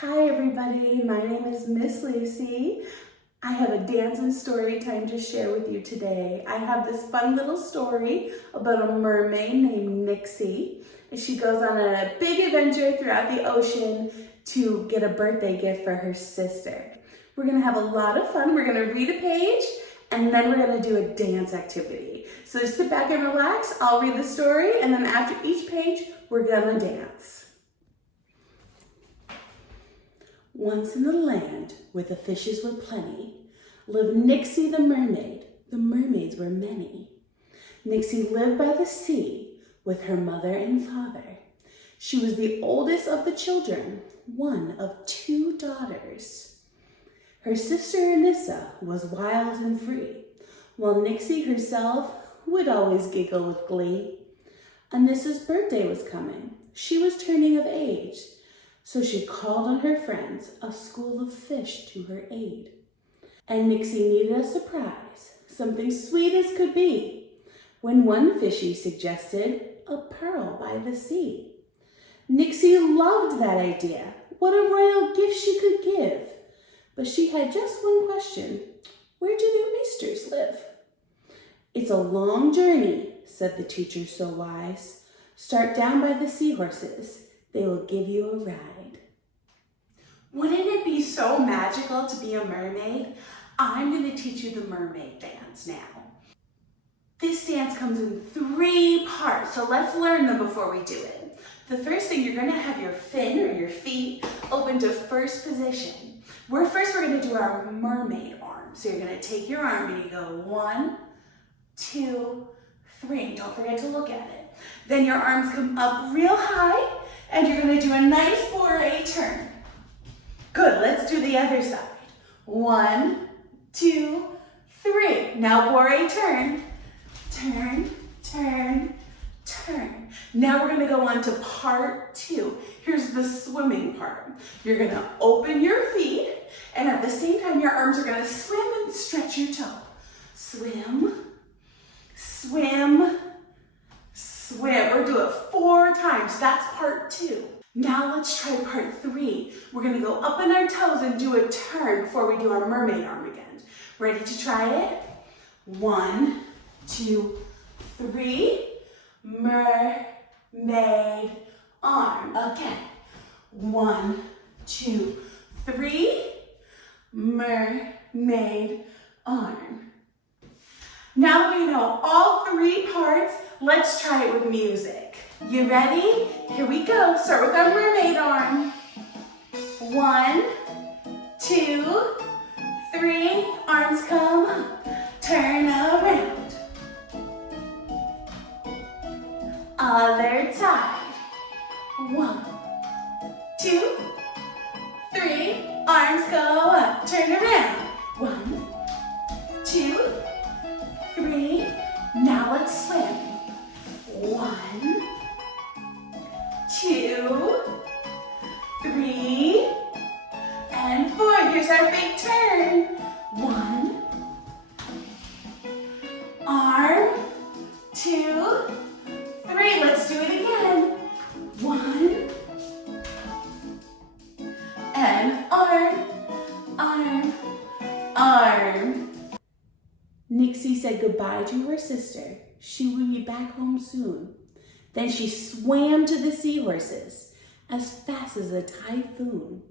Hi everybody, my name is Miss Lucy. I have a dance and story time to share with you today. I have this fun little story about a mermaid named Nixie. And she goes on a big adventure throughout the ocean to get a birthday gift for her sister. We're gonna have a lot of fun. We're gonna read a page and then we're gonna do a dance activity. So sit back and relax, I'll read the story, and then after each page, we're gonna dance. Once in the land where the fishes were plenty, lived Nixie the mermaid. The mermaids were many. Nixie lived by the sea with her mother and father. She was the oldest of the children, one of 2 daughters. Her sister Anissa was wild and free, while Nixie herself would always giggle with glee. Anissa's birthday was coming. She was turning of age. So she called on her friends, a school of fish to her aid. And Nixie needed a surprise, something sweet as could be, when one fishy suggested a pearl by the sea. Nixie loved that idea. What a royal gift she could give. But she had just one question. Where do the oysters live? It's a long journey, said the teacher so wise. Start down by the seahorses. They will give you a ride. Wouldn't it be so magical to be a mermaid? I'm going to teach you the mermaid dance now. This dance comes in 3 parts, so let's learn them before we do it. The first thing, you're going to have your fin or your feet open to first position. First we're going to do our mermaid arm. So you're going to take your arm and you go 1, 2, 3. And don't forget to look at it. Then your arms come up real high. And you're going to do a nice bourrée turn. Good, let's do the other side. 1, 2, 3. Now bourrée turn. Turn, turn, turn. Now we're going to go on to part 2. Here's the swimming part. You're going to open your feet, and at the same time your arms are going to swim and stretch your toe. Swim, swim, swim. We're doing it 4 times. That's part 2. Now let's try part 3. We're going to go up on our toes and do a turn before we do our mermaid arm again. Ready to try it? 1, 2, 3. Mermaid arm. Again. 1, 2, 3. Mermaid arm. Now that we know all 3 parts, let's try it with music. You ready? Here we go. Start with our mermaid arm. 1, 2, 3. Arms come up. Turn around. Other side. 1, 2, 3. Arms go up. Turn around. 1, 2, 3. Now let's swim. 1, 2, 3, and 4. Here's our big turn. 1, arm, 2, 3. Let's do it again. 1, and arm, arm, arm. Nixie said goodbye to her sister. She would be back home soon. Then she swam to the seahorses as fast as a typhoon.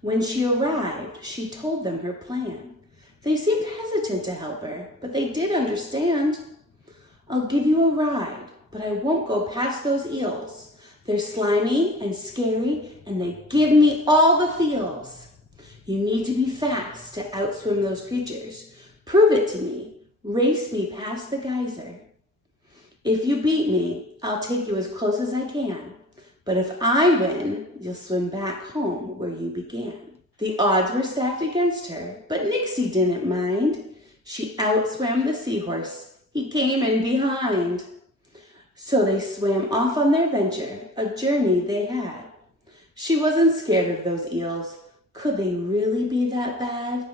When she arrived, she told them her plan. They seemed hesitant to help her, but they did understand. I'll give you a ride, but I won't go past those eels. They're slimy and scary, and they give me all the feels. You need to be fast to outswim those creatures. Prove it to me. Race me past the geyser. If you beat me, I'll take you as close as I can. But if I win, you'll swim back home where you began. The odds were stacked against her, but Nixie didn't mind. She outswam the seahorse. He came in behind. So they swam off on their venture, a journey they had. She wasn't scared of those eels. Could they really be that bad?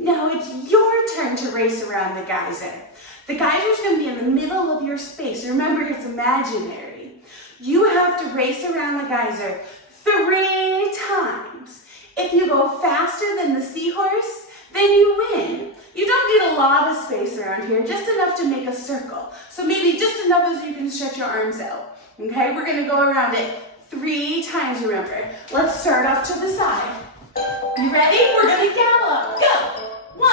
Now it's your turn to race around the geyser. The geyser's going to be in the middle of your space. Remember, it's imaginary. You have to race around the geyser 3 times. go faster than the seahorse, then you win. You don't need a lot of space around here, just enough to make a circle. So maybe just enough as you can stretch your arms out. Okay, we're gonna go around it 3 times, remember. Let's start off to the side. You ready? We're gonna gallop. Go. 1,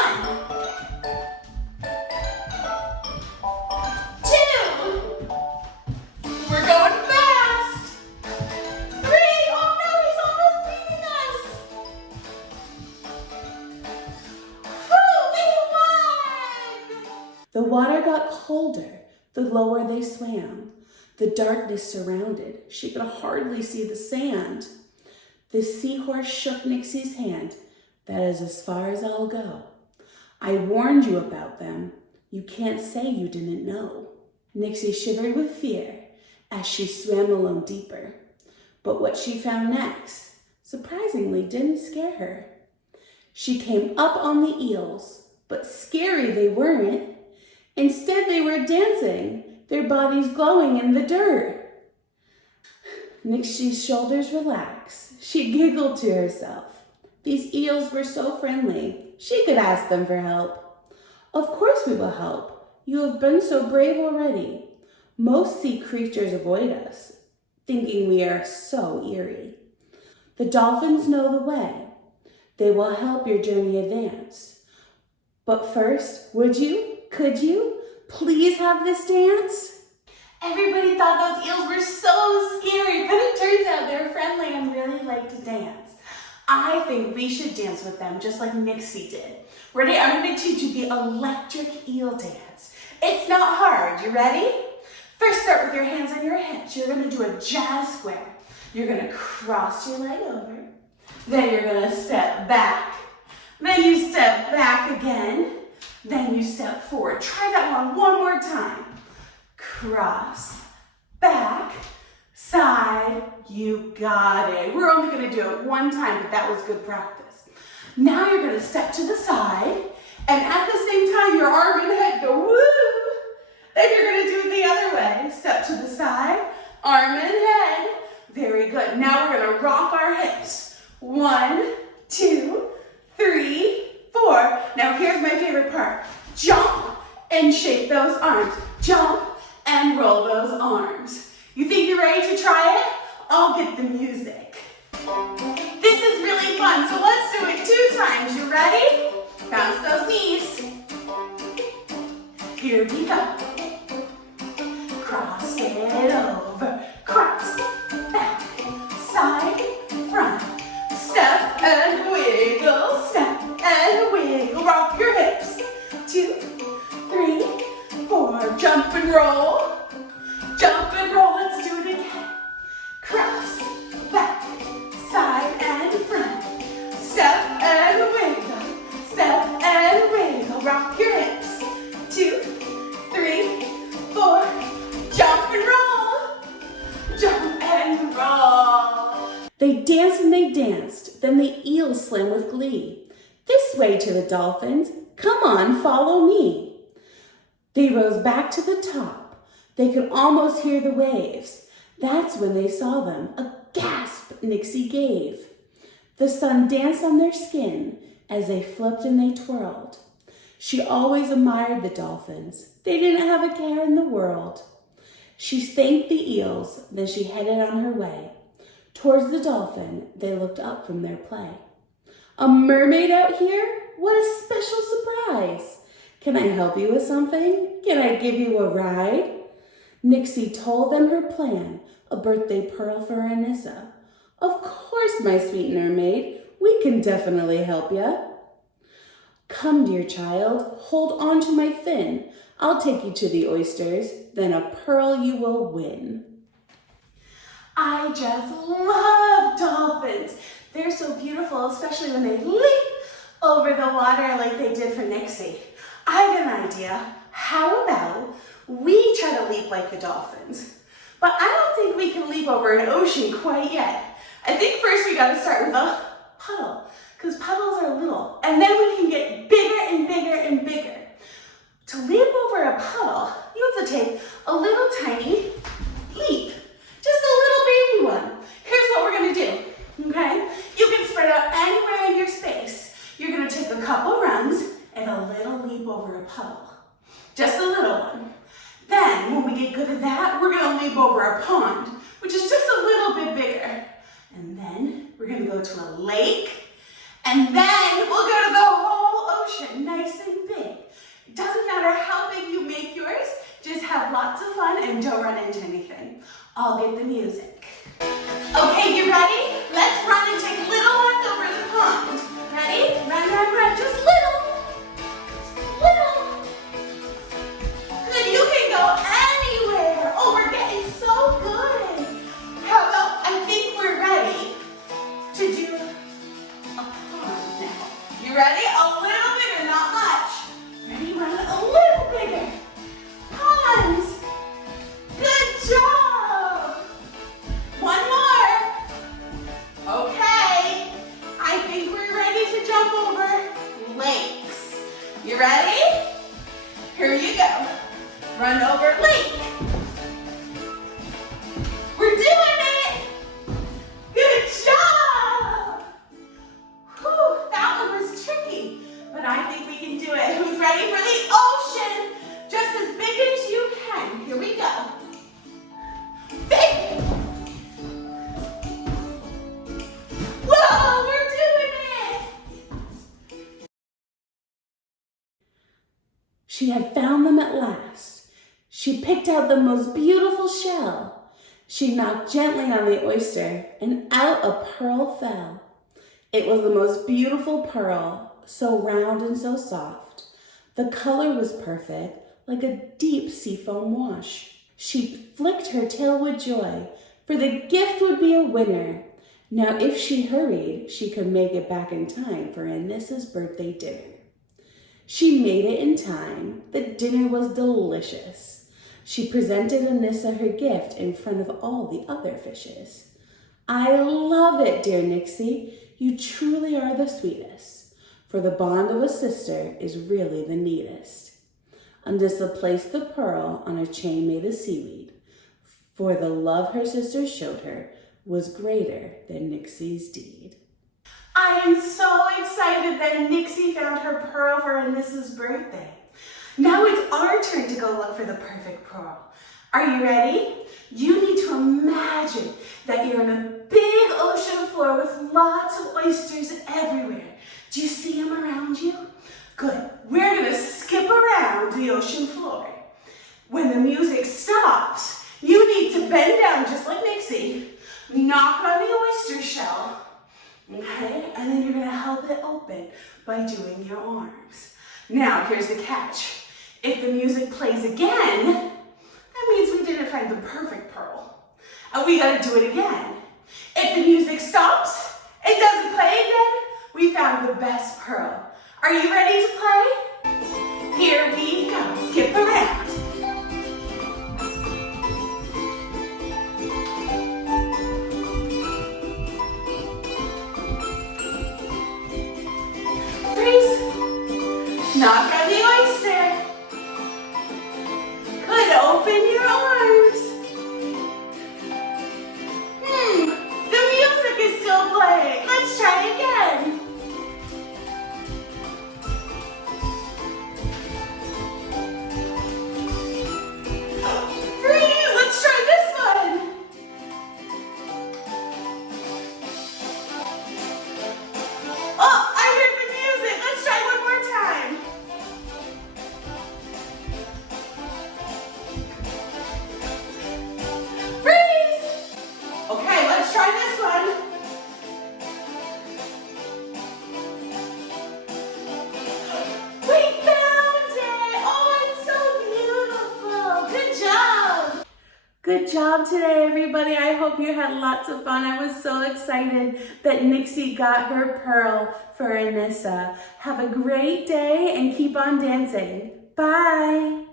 2. We're going fast. 3. Oh no, he's almost beating us. 4. We won. The water got colder the lower they swam. The darkness surrounded. She could hardly see the sand. The seahorse shook Nixie's hand. That is as far as I'll go. I warned you about them. You can't say you didn't know. Nixie shivered with fear as she swam alone deeper. But what she found next, surprisingly, didn't scare her. She came up on the eels, but scary they weren't. Instead, they were dancing, their bodies glowing in the dirt. Nixie's shoulders relaxed. She giggled to herself. These eels were so friendly. She could ask them for help. Of course we will help. You have been so brave already. Most sea creatures avoid us, thinking we are so eerie. The dolphins know the way. They will help your journey advance. But first, could you please have this dance? Everybody thought those eels were so scary, but it turns out they're friendly and really like to dance. I think we should dance with them just like Nixie did. Ready? I'm going to teach you the electric eel dance. It's not hard. You ready? First, start with your hands on your hips. You're going to do a jazz square. You're going to cross your leg over. Then you're going to step back. Then you step back again. Then you step forward. Try that one more time. Cross, back, side. You got it. We're only going to do it one time, but that was good practice. Now you're going to step to the side, and at the same time, your arm and head go woo. Then you're going to do it the other way. Step to the side, arm and head. Very good. Now we're going to rock our hips. 1, 2, 3, 4. Now here's my favorite part. Jump and shake those arms. Jump and roll those arms. You think you're ready to try it? I'll get the music. This is really fun, so let's do it 2 times. You ready? Bounce those knees. Here we go. Cross it over. Cross, back, side, front. Step and wiggle. Step and wiggle. Rock your hips. 2, 3, 4. Jump and roll. Jump and roll. Let's do it again. Cross, back, side and front. Step and wiggle. Step and wiggle. Rock your hips. 2, 3, 4. Jump and roll. Jump and roll. They danced and they danced. Then the eels swam with glee. This way to the dolphins. Come on, follow me. They rose back to the top. They could almost hear the waves. That's when they saw them. A gasp Nixie gave. The sun danced on their skin as they flipped and they twirled. She always admired the dolphins. They didn't have a care in the world. She thanked the eels, then she headed on her way. Towards the dolphin, they looked up from their play. A mermaid out here? What a special surprise! Can I help you with something? Can I give you a ride? Nixie told them her plan, a birthday pearl for Anissa. Of course, my sweet mermaid, we can definitely help ya. Come, dear child, hold on to my fin. I'll take you to the oysters, then a pearl you will win. I just love dolphins. They're so beautiful, especially when they leap over the water like they did for Nixie. I have an idea. How about we try to leap like the dolphins? But I don't think we can leap over an ocean quite yet. I think first we gotta start with a puddle, because puddles are little, and then we can get bigger and bigger and bigger. To leap over a puddle, you have to take a little tiny leap, just a little baby one. Here's what we're gonna do, okay? You can spread out anywhere in your puddle. Just a little one. Then, when we get good at that, we're gonna leap over a pond, which is just a little bit bigger. And then we're gonna go to a lake, and then we'll go to the whole ocean, nice and big. It doesn't matter how big you make yours, just have lots of fun and don't run into anything. I'll get the music. Okay, you ready? Let's run and take little ones over the pond. Ready? Run, run, run, just little. Little. Good, you can go anywhere. Oh, we're getting so good. How about, I think we're ready to do a pond now. You ready? A little bigger, not much. Ready? Run a little bigger. Ponds. Good job. One more. Okay. I think we're ready to jump over lakes. You ready? Here you go. Run over lake. We're doing it. Good job. Whew, that one was tricky, but I think we can do it. Who's ready for the ocean? Just as big as you can. Here we go. Big. Whoa, we're doing it. She had found them at last. She picked out the most beautiful shell. She knocked gently on the oyster, and out a pearl fell. It was the most beautiful pearl, so round and so soft. The color was perfect, like a deep seafoam wash. She flicked her tail with joy, for the gift would be a winner. Now if she hurried, she could make it back in time for Anissa's birthday dinner. She made it in time. The dinner was delicious. She presented Anissa her gift in front of all the other fishes. I love it, dear Nixie. You truly are the sweetest, for the bond of a sister is really the neatest. Anissa placed the pearl on a chain made of seaweed, for the love her sister showed her was greater than Nixie's deed. I am so excited that Nixie found her pearl for Anissa's birthday. Now it's our turn to go look for the perfect pearl. Are you ready? You need to imagine that you're in a big ocean floor with lots of oysters everywhere. Do you see them around you? Good. We're going to skip around the ocean floor. When the music stops, you need to bend down just like Nixie. Knock on the oyster shell. Okay? And then you're going to help it open by doing your arms. Now, here's the catch. If the music plays again, that means we didn't find the perfect pearl. And we got to do it again. If the music stops, it doesn't play again, we found the best pearl. Are you ready to play? Here we go. Skip around. Freeze. Knock on the oyster. Good. Open your arms. The music is still playing. Let's try again. Freeze. Let's try this one. Oh, I heard the music. Let's try one more time. Freeze! Okay, let's try this one. We found it! Oh, it's so beautiful. Good job. Good job today, everybody. I hope you had lots of fun. I was so excited that Nixie got her pearl for Anissa. Have a great day and keep on dancing. Bye.